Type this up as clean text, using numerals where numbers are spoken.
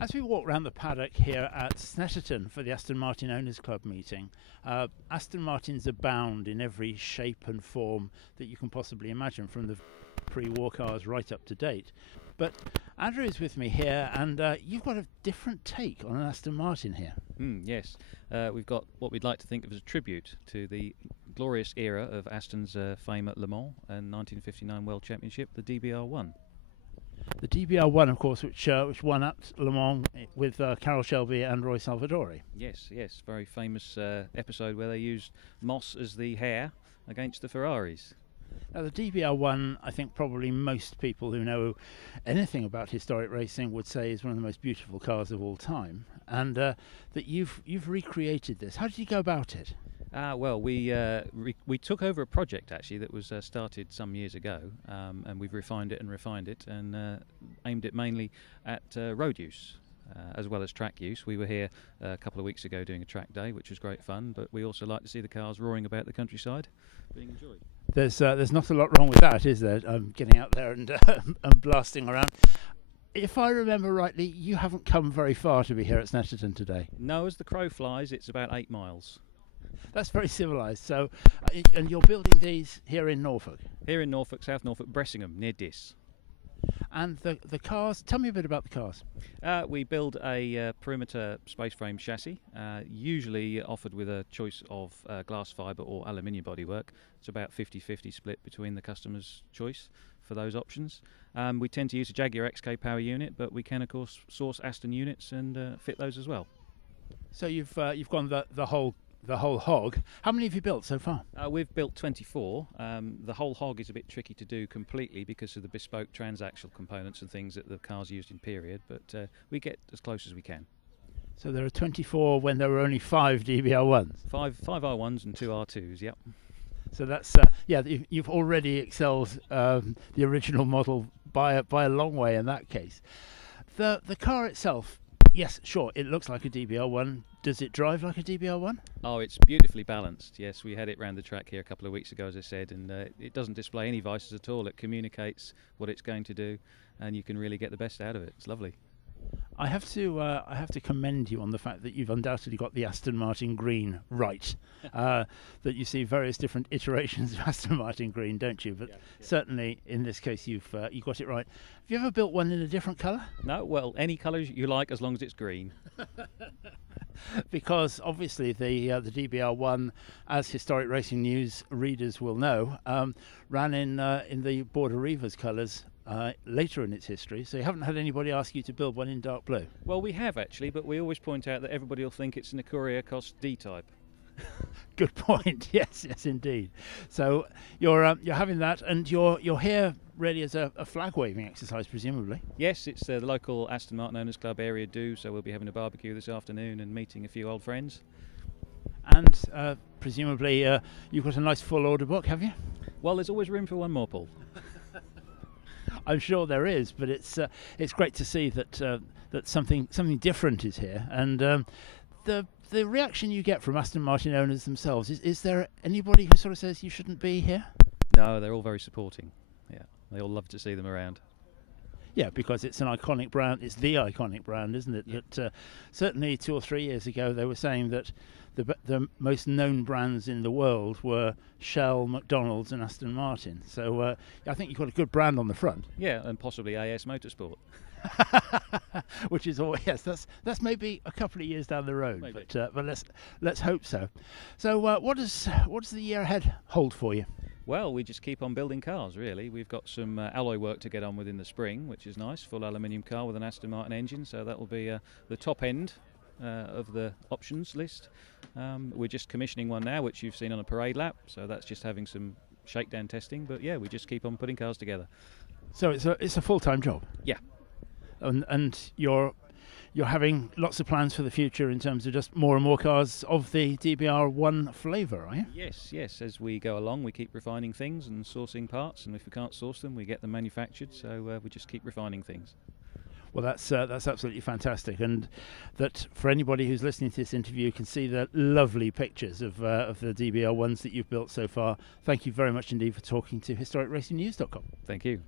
As we walk around the paddock here at Snetterton for the Aston Martin Owners Club meeting, Aston Martins abound in every shape and form that you can possibly imagine, from the pre-war cars right up to date. But Andrew is with me here, and you've got a different take on an Aston Martin here. Yes, we've got what we'd like to think of as a tribute to the glorious era of Aston's fame at Le Mans and 1959 World Championship, the DBR1. The DBR1, of course, which won at Le Mans with Carroll Shelby and Roy Salvadori. Yes, very famous episode where they used Moss as the hare against the Ferraris. Now, the DBR1, I think probably most people who know anything about historic racing would say is one of the most beautiful cars of all time, and that you've recreated this. How did you go about it? Well, we took over a project actually that was started some years ago, and we've refined it and aimed it mainly at road use as well as track use. We were here a couple of weeks ago doing a track day, which was great fun, but we also like to see the cars roaring about the countryside being enjoyed. There's not a lot wrong with that, is there? Getting out there and and blasting around. If I remember rightly, you haven't come very far to be here at Snetterton today. No, as the crow flies, it's about 8 miles. That's very civilised. So, and you're building these here in Norfolk? Here in Norfolk, South Norfolk, Bressingham, near Diss. And the cars, tell me a bit about the cars. We build a perimeter space frame chassis, usually offered with a choice of glass fibre or aluminium bodywork. It's about 50-50 split between the customer's choice for those options. We tend to use a Jaguar XK power unit, but we can of course source Aston units and fit those as well. So you've gone the whole hog. How many have you built so far? We've built 24. The whole hog is a bit tricky to do completely because of the bespoke transaxle components and things that the car's used in period, but we get as close as we can. So there are 24 when there were only 5 DBR1s? Five R1s and 2 R2s, yep. So that's, you've already excelled the original model by a long way in that case. The car itself, yes, sure, it looks like a DBR1. Does it drive like a DBR1? Oh, it's beautifully balanced. Yes, we had it round the track here a couple of weeks ago, as I said, and it doesn't display any vices at all. It communicates what it's going to do, and you can really get the best out of it. It's lovely. I have to commend you on the fact that you've undoubtedly got the Aston Martin green right. That you see various different iterations of Aston Martin green, don't you? But certainly in this case, you got it right. Have you ever built one in a different colour? No, well, any colour you like as long as it's green. Because obviously the DBR1, as Historic Racing News readers will know, ran in the Border Reivers colours later in its history, so you haven't had anybody ask you to build one in dark blue. Well, we have actually, but we always point out that everybody will think it's an Ecuria Cost D-type. Good point. Yes, indeed. So you're having that, and you're here really as a flag waving exercise, presumably. Yes, it's the local Aston Martin Owners Club area do, so we'll be having a barbecue this afternoon and meeting a few old friends. And presumably you've got a nice full order book, have you? Well, there's always room for one more, Paul. I'm sure there is, but it's great to see that something different is here, and the reaction you get from Aston Martin owners themselves, is there anybody who sort of says you shouldn't be here? No, they're all very supporting. Yeah, they all love to see them around. Yeah, because it's an iconic brand. It's the iconic brand, isn't it? Yeah. That certainly 2 or 3 years ago they were saying that the most known brands in the world were Shell, McDonald's and Aston Martin. So I think you've got a good brand on the front. Yeah, and possibly AS Motorsport. Which is always, yes, that's maybe a couple of years down the road, maybe. But let's hope so. So what does the year ahead hold for you? Well, we just keep on building cars, really. We've got some alloy work to get on with in the spring, which is nice. Full aluminium car with an Aston Martin engine, so that will be the top end of the options list. We're just commissioning one now, which you've seen on a parade lap, so that's just having some shakedown testing. But yeah, we just keep on putting cars together. So it's a full-time job? Yeah. And you're having lots of plans for the future in terms of just more and more cars of the DBR1 flavour, are you? Yes. As we go along, we keep refining things and sourcing parts, and if we can't source them, we get them manufactured. So we just keep refining things. Well, that's absolutely fantastic, and that for anybody who's listening to this interview can see the lovely pictures of the DBR1s that you've built so far. Thank you very much indeed for talking to historicracingnews.com. Thank you.